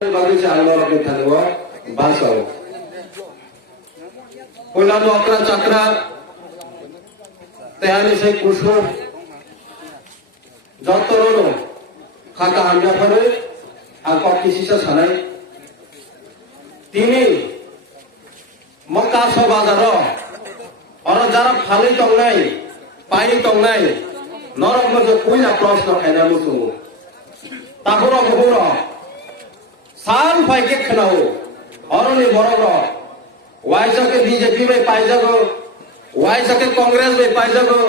bagusnya Allah kita luar basau. Pulang okra cakra, tehani saya kusur, jatuh kata anda pada, aku kisi sesanai. Tini, Mekah sebazaro, orang jarap kali tongnai, pai tongnai, norok macam punya plus nak ada musuh. Takuro buhuro. साल फाइके खनाओ और उन्हें बरोबरो वाइसा के BJP में पाई जागो वाइसा के कांग्रेस में पाई जागो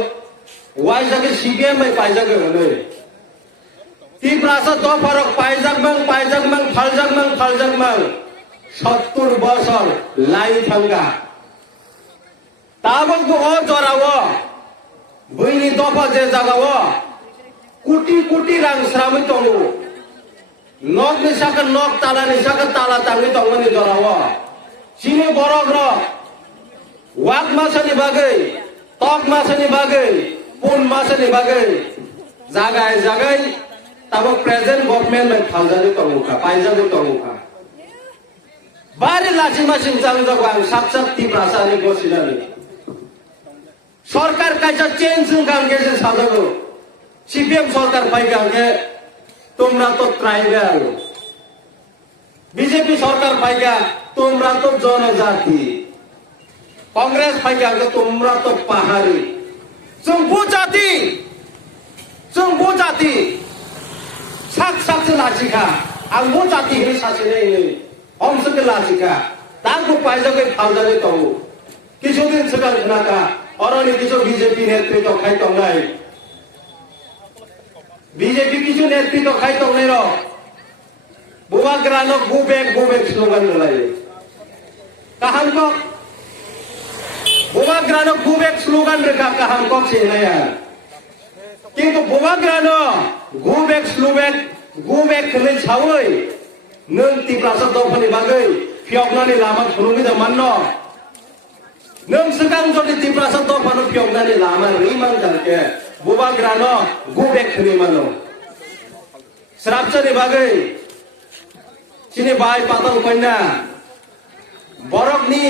वाइसा के सीपीएम में पाई जागो उन्हें तीन प्रासा दो फरक पाई जागमंग फल 70 बছর लाई थंगा ताबक तो और जोरावो बुईनी दफा जे जागावो कुटी रंग श्रामित होंगो nok ni saka nok tala ni saka tala tangi tongani jorawa sini borogro wak masa ni bagai tok masa ni bagai pun masa ni bagai jagai tabo present government mai khaljani tonguka paijani tonguka bari lachi masing jang jagwang sapsap ti prasani gosilani সরকার কাইসা change কাম গেছে সাজানো CPM সরকার পাই গাঙ্গে তোমরা তো tribal BJP সরকার পাইগা তোমরা তো জনজাতি কংগ্রেস পাইগা তোমরা তো পাহাড়ি जों बुजाति साक लाचिखा आं बुजाति हिसाबै सासे नै हमसके लाचिखा तांखौ पाइजागै फालजागै दं কিছুদিন सिगां खोनाका अरनि किछु बिजेपि नेतृत्व खाइ दंनाय बीजेपी किसी नेतृत्व खाई तो नहीं रो बुआ ग्रानो गो बैक स्लोगन लाए कहां को बुआ ग्रानो गो बैक स्लोगन रखा कहां को से नया किंतु बुआ ग्रानो गो बैक खले छावै नों तिप्रासा दफानि बागै फियगनानि लामा खुरुमि द माननो नों सिगां जदि तिप्रासा दफानो फियगनानि लामा रिमान जाके बुबा ग्रानो गो बैक खनि मानो स्रापचनि बागै सिनि बाय पातल कन्या बरकनि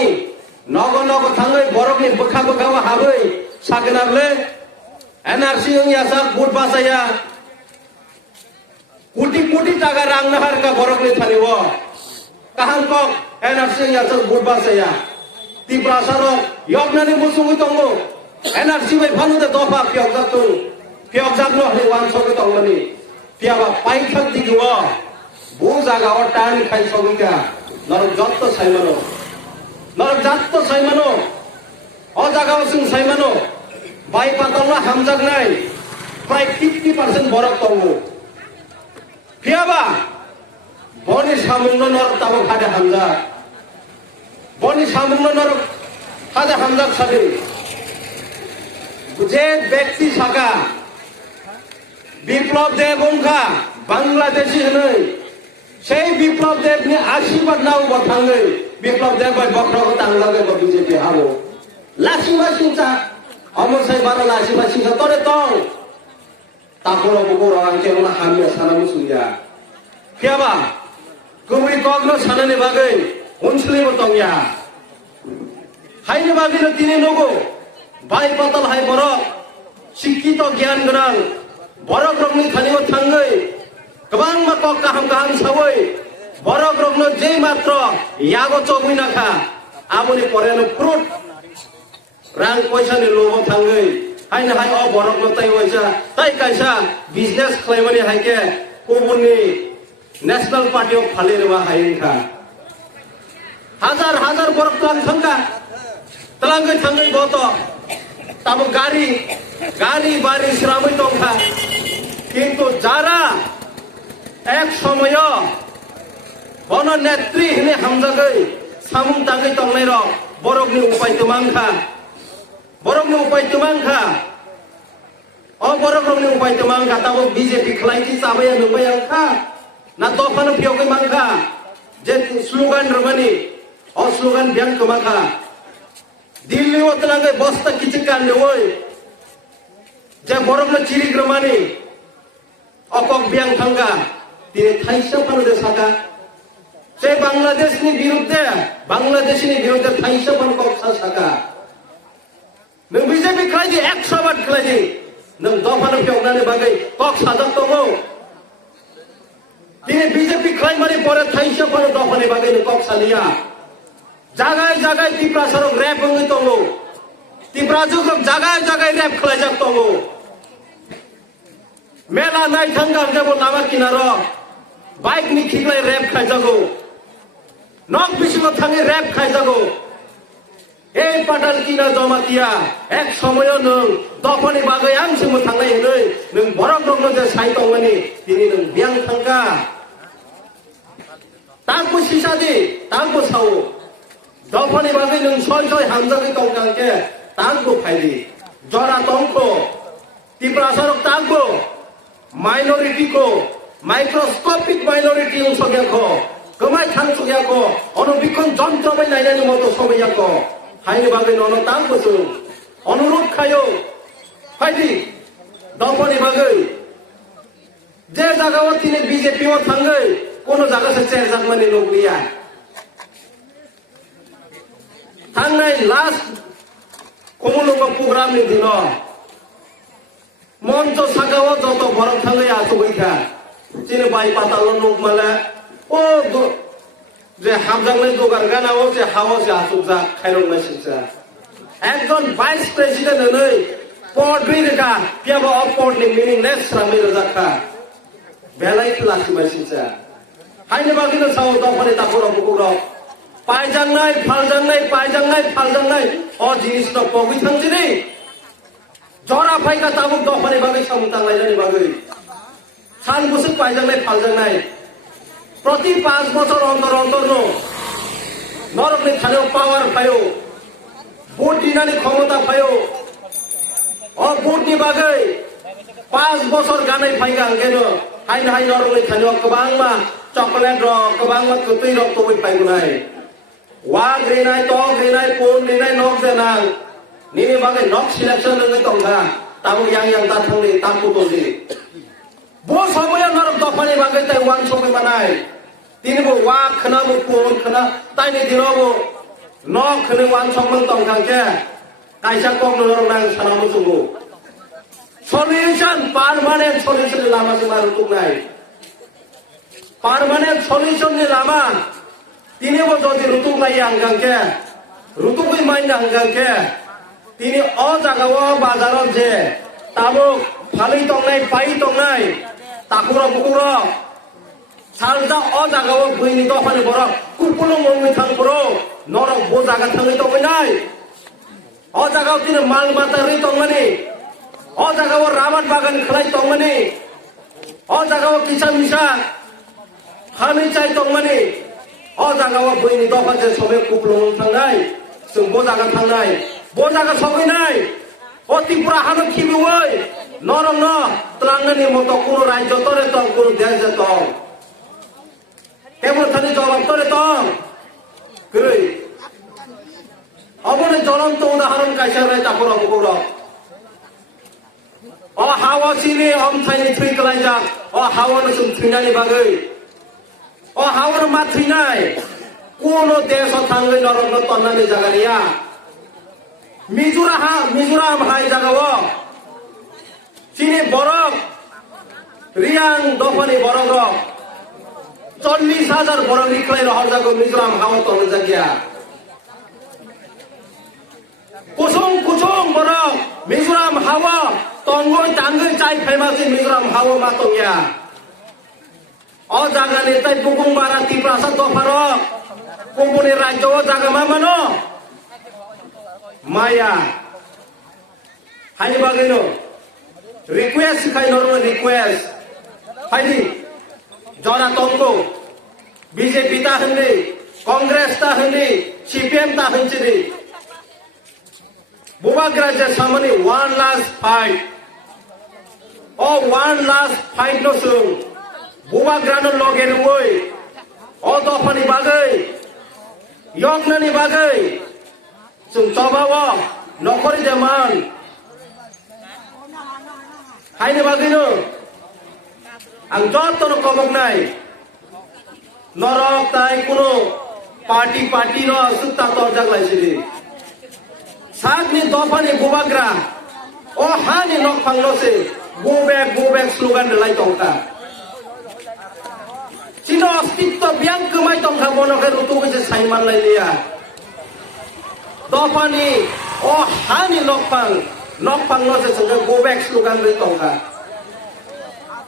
नग थाङै बरकनि बोखा हाबै सागनागले एनआरसी यासा बुट बासाया कोटी टाका रां नहारका बरकनि थानिवो काहांको एनआरसी यासा बुट बासाया तिप्रासारो यगनानि मुसुङै दंगो एनआरसी बाय फानुदे दफा पियगजागनो हरि वानसके दंगनि पियाबा पाइथक दिगो बो जागाव टान खाइ सगिका नरक जत्त साइमानो अ जागाव जों साइमानो बाय पातलला हामजागनाय प्राय 50% बरक दंगो पियाबा बनि सामुंनो नरक ताबो खादे हामजा बनि सामुंनो नरक खादे हामजा सादे যে ব্যক্তি থাকা বিপ্লব দেব বংখা বাংলাদেশি হই সেই বিপ্লব দেবনি আশীর্বাদ নাও বথাঙ্গৈ বিপ্লব দেব বাই বক্রক তাংলাগে বিজেপি হাবো লাসিমা সিংচা অমরসাই বারা লাসিমা সিংচা তরে তং তাকর বকর আংকে ওনা হামিয়া সানামু সুইয়া কিয়াবা গুবি কগ্ন সানানি বাগৈ উনসলিবো তংয়া হাইনি বাগিনো তিনি নগো बाय पातल हाय बरक शिक्षित ज्ञान गोनां बरक रंगनि थानिव थांगै गोबां माकक गाहाम सावै बरक रंगनो जे मात्र यागो चौबुई नाखा आबनि परेनो फ्रुट रां पैसानि लोभ थांगै हायनो हाय अ बरकनो ताइ वैसा ताइ कायसा बिजनेस खालामनि हायके गुबुननि नेशनल पार्टीयाव फालिनोबा हायिनखा हाजार बरक थांगै बत तब गाड़ी बारी श्रामित दंखा किंतु जारा एक समय बन नेत्री हने हामजागै सामुं तांगै तंनाय र बरकनि उपाय तमांखा अ बरक रंगनि उपाय तमांखा तब बीजेपी खलाइथि चाबाया नंबाय आंखा ना दफानो फियगै मांखा जे स्लोगान रमानि अ स्लोगान ब्यां कमाखा दिल्ली वतलागे बस्ता किछि कान्ने ओय जे बरकनो चिरिग्रमानि अकक बियां थांगा दिनै थाइसा फानुदे साका Bangladeshनि biruddhe thaisa ban koksa saka nang BJP khlaidi 100 bat khlaidi nang dofano pyognani bagai kok sajak tongo dini BJP khlaimani pore thaisa ban dofani bagai kok salia jagai tipra sarong rap ngi tongo tipra jugrok jagai rap khlaijak tongo mela nai thangam jabo lama kinaro bike ni khiklai rap khaijago nok bisingo thangi rap khaijago এই পাটাল কিনা জমাতিয়া এক সময় নং দফানি বাগৈ আংসিমো থাंनाय হেनै नों বরক দংनो যে সাইতংমানি তিনি नों বিয়াং থাंगा তাকবো সিসাদি তাকবো সাও দফানি বাগৈ नों সয় হামজাগৈ তংকাংকে তাকবো ফাইলি জরা তংখো তিপ্রাসারক তাকবো মাইনরিটি को মাইক্রোস্কোপিক মাইনরিটি অংশগ্যাখো গমাই থাংসুগ্যাখো অনুবীক্ষণ যন্ত্রবাই নাইনানি মতো সবাইয়াখো হাইনি বাগৈ নন তাকবো অনুরোধ খায়ো ফাইদি দফানি বাগৈ যে জায়গাও তিনি বিজেপি ও থাঙ্গৈ কোন জায়গা সে চেরজাক মানে লোক লিয়া থাঙ্গাই লাস্ট কমলঙ্গ প্রোগ্রাম নি দিন মঞ্চ সাগাও যত বরং থাঙ্গৈ আসবৈখা তিনি বাই পাতাল লোক মালা ও যে হামজাংনাই দোকান গানাও যে হাওয়া যে আসুকজা খাইরং মেসেজা একজন ভাইস প্রেসিডেন্ট হই পদ বিরেকা পিয়াবো অপড নি মিনিংলেস রামি রজাখা বেলাই লাসি মেসেজা হাইনি বাগিনো সাও দফানি তাকর বুকুর পাইজাংনাই ফালজাংনাই অ জিনিস তো পগি থাংজিনি জরা ফাইকা তাবুক দফানি বাগৈ সামুতাংলাইজানি বাগৈ সান বুসুক পাইজাংনাই ফালজাংনাই প্রতি 5 বছর অন্তর নরকনি থানেও পাওয়ার পায়ো ভোট দিনানি ক্ষমতা পায়ো অ ভোটনি বাগৈ 5 বছর গানাই ফাইগাং কেন হাই নরকনি থানেও गोबांमा চকলেট রক गोबांमा কতই রক তবই পাইগুনাই ওয়াগ রেনাই তগ রেনাই পোন রেনাই নক দেনাং নিনি বাগৈ নক সিলেকশন নই তংগা তাবু yang ta thangni tapu toli bo সময় নরক দফানি বাগৈ তাই ওয়ান সময় বানাই তিনি বো ওয়াগ খনা বো পোন খনা তাইনি দিনবো নক খনে ওয়ান সময় তংখাংকে কাইসা কক নরক নাং সানামু জুগো সলিউশন পার্মানেন্ট সলিউশন লামা জমা রুতুকনাই পার্মানেন্ট সলিউশন ni lama তিনি বো যদি রুতুকলাই আংগাংকে রুতুকই মাইনা আংগাংকে তিনি অ জাগাও বাজারত যে তাবুক ফালি তংনাই পাই তংনাই তাকুরা বুকুরা সালজা অ জাগাও বইনি দফানি বড় কুপুলং মংনি থাংপুরো নরক বো জাগা থাঙ্গৈ তংনাই অ জাগাও তিনি মাল মাতারি তংমানি অ জাগাও রাবাট বাগান খলাই তংমানি অ জাগাও কিসান মিসা খানি চাই তংমানি অ জাগাও বইনি দফা যে সবে কুপুলং থাংনাই जों बो जागा थांनाय बो जागा सगैनाय ओ त्रिपुरा हानो खिबिवै नरं न त्रांगनि मतो कोनो राज्य तरे तं कोनो देश तं केबल थानि जवाब तरे तं गै अबने ज्वलন্ত उदाहरण कायसा राय तापर बगौर अ हावा सिनि अमथाइनि थै कलायजा अ हावानो जों थैनानि बागै अ हावानो मा थैनाय কোনো দেশ থাঙ্গৈ নরক তন্নানি জাগারিয়া মিজোরাম হাই জাগাও চিনি বরক রিয়াং দফানি বরক 40,000 বরক রিক্লাই রহর জাগো মিজোরাম হাওয়া তলে জাগিয়া কুসুম বরক মিজোরাম হাওয়া তঙ্গই টাঙ্গই চাই ফেমাসি মিজোরাম হাওয়া মাতঙ্গিয়া অ জাগানি তাই বুকুং বারা তিপ্রাসা দফারক কোম্পানির রাজ্য জায়গা মানো মায়া হাই বাগৈনো রিকোয়েস্ট খাই নরম রিকোয়েস্ট হাইনি জরা তঙ্গ বিজেপি তা হন্দি কংগ্রেস তা হন্দি সিপিএম তা হন্দি বুবাগ রাজ্যের সামনে ওয়ান লাস্ট ফাইট ও ওয়ান লাস্ট ফাইট নো সুং বুবাগ রানো লগের ওই ও দফানি বাগৈ यगनानि बागै जों जबावो नखरि जेमान हायनि बागैनो आं जतनो कबकनाय Norok tai kuno party no sutta torjak laisiri. Sak ni dofa ni bubagra. O ha ni nok phanglo se go back slogan delai tongka. Chino ostitto biang kemai tongka bonoke rutu ke saiman lai dia. Dofa ni o ha ni nok phang lo se sengga go back slogan delai tongka.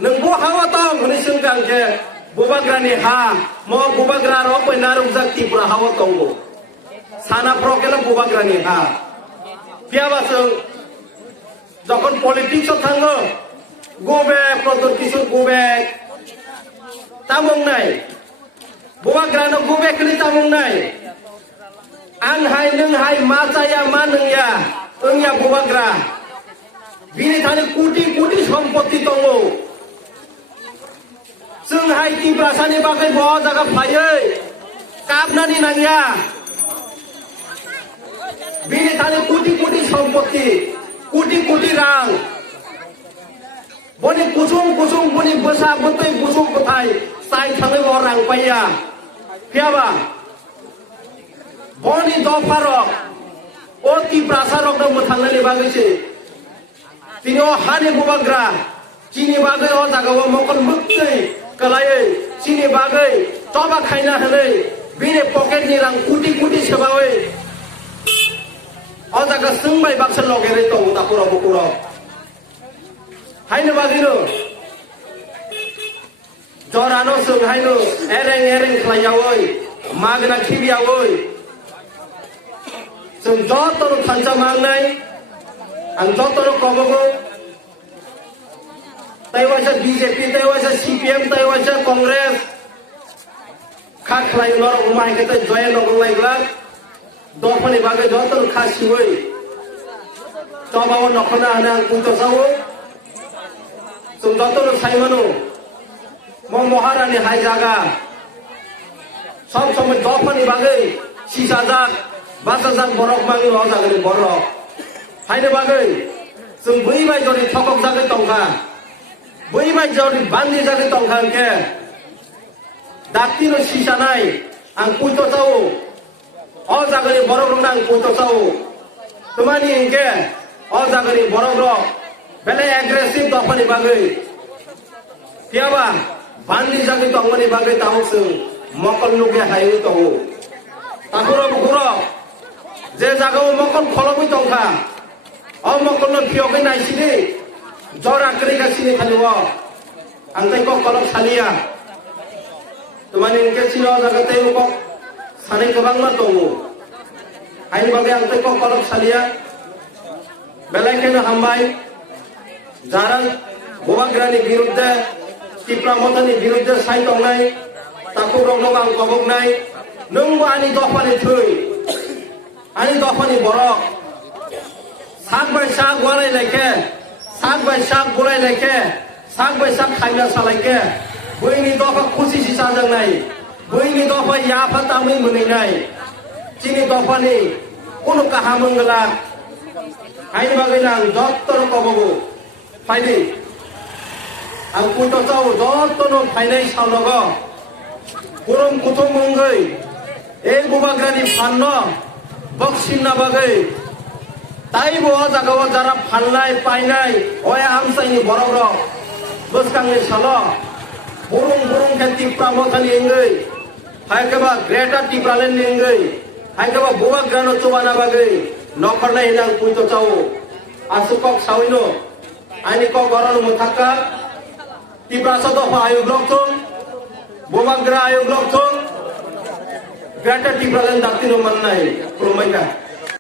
Neng bo hawa tong ni senggang ke bubagra ni ha mo bubagra rok pe naruk jak tipura hawa tonggo. Sana prokela bubagra ni ha. Piaba seng যখন politics থাকলো go back প্রদর কিছু go back Tamang নাই বুবাগ্রানো go back ni Tamang নাই আং high নং high মা চায়া মা নংয়া ওংয়া বুবাগ্রা বিনি থানে কোটি সম্পত্তি দङ जों हाय तिब्रासानि बागै ब जागा फायै काबनानि नांया बिनि थाने कोटी सम्पत्ति কোটি রাং বনি কুসুম বনি বসা বতৈ কুসুম কোথায় চাই থালে ব রাং পাইয়া কিয়াবা বনি দফারক ও তিব্রাসারক ন মথাংনানি বাগৈছে তিনি ও হানি বুবাগ্রা চিনি বাগৈ ও জাগাव মকন মুক্তৈ কলাयै চিনি বাগৈ তবা খাইনা হलै বিনি পকেটनि रां কোটি सोबावै o jaga sungbai baksan logere tong takuro bukuro haino bagino jorano sung haino ereng klayawoi magna khibiyawoi sung jotono thansa mangnai ang jotono komogo taiwasa BJP taiwasa CPM taiwasa Congress khaklai nor umai kete joy nogolai glak দফানি বাগে যত খাসি হই তবাও নখনা আনা কুতো Sao যত সাইমানো মহারানী high জায়গা সব সময় দফানি বাগে 6,000 5,000 বরক মাগি ল জাগনি বরক হাইনে বাগে जों बै बायजोनि थकक जागै तंखा बै बायजोनि बांदि जागै तंखांके दाक्तिनो सिसानाय आं कुतो Sao o jagani borok rok nang puto sao tumani ingke o jagani borok rok bele aggressive dofani bagai kiaba bandi jagi tongmani bagai tahu sung mokon luge hayu tahu takuro bukuro je jagao mokon kholomi tongkha o mokon no phioke nai sini jora krika sini khali wo angtai ko kolok salia tumani ingke sino jagate ukok সানে গোবাং মা দङ আইনি বাগে আংতে ক কলক সালিয়া বেলাইকেনো হামবাই যারা গোবাগ্রানি বিরুদ্ধে টিপ্রা মতানি বিরুদ্ধে সাই দংনাই তাকু রংনো আং কবকনাই नोंबो आनि दफानि थै आनि दफानि बरक साग बाय साग गलाय लायके साग बाय साग गलाय लायके साग बाय साग खायना सालायके बैनि दफा खुसि सिसा जोंनाय बैनि दफा याफा तामै मोनैनाय चिनि दफानि कोनो काहा मंगला आइनि बागैना आं दत्तर कबगो फाइदि आं कुइतो चाव दत्तनो फाइनाय सावनग गरम कुथम मंगै ए बुबाग्रानि फाननो बक्सिना बागै ताइबो जागाव जारा फाननाय पाइनाय ओय आमसाइनि बरग्र बसकांनि सालो बुरुं के टिप्रा मथानि एंगै हायकेबा ग्रेटा टिप्रालेन एंगै हायकेबा बुबाग्रानो चोबाना बागै नखरनाय हिनां कुइतो चाव आसुकक सावैनो आइनि क गरन मुथाका टिप्रा सदफा आयोग लक्थं बुबाग्रा आयोग लक्थं ग्रेटा टिप्रालेन दाक्तिनो माननाय खुलुमबाय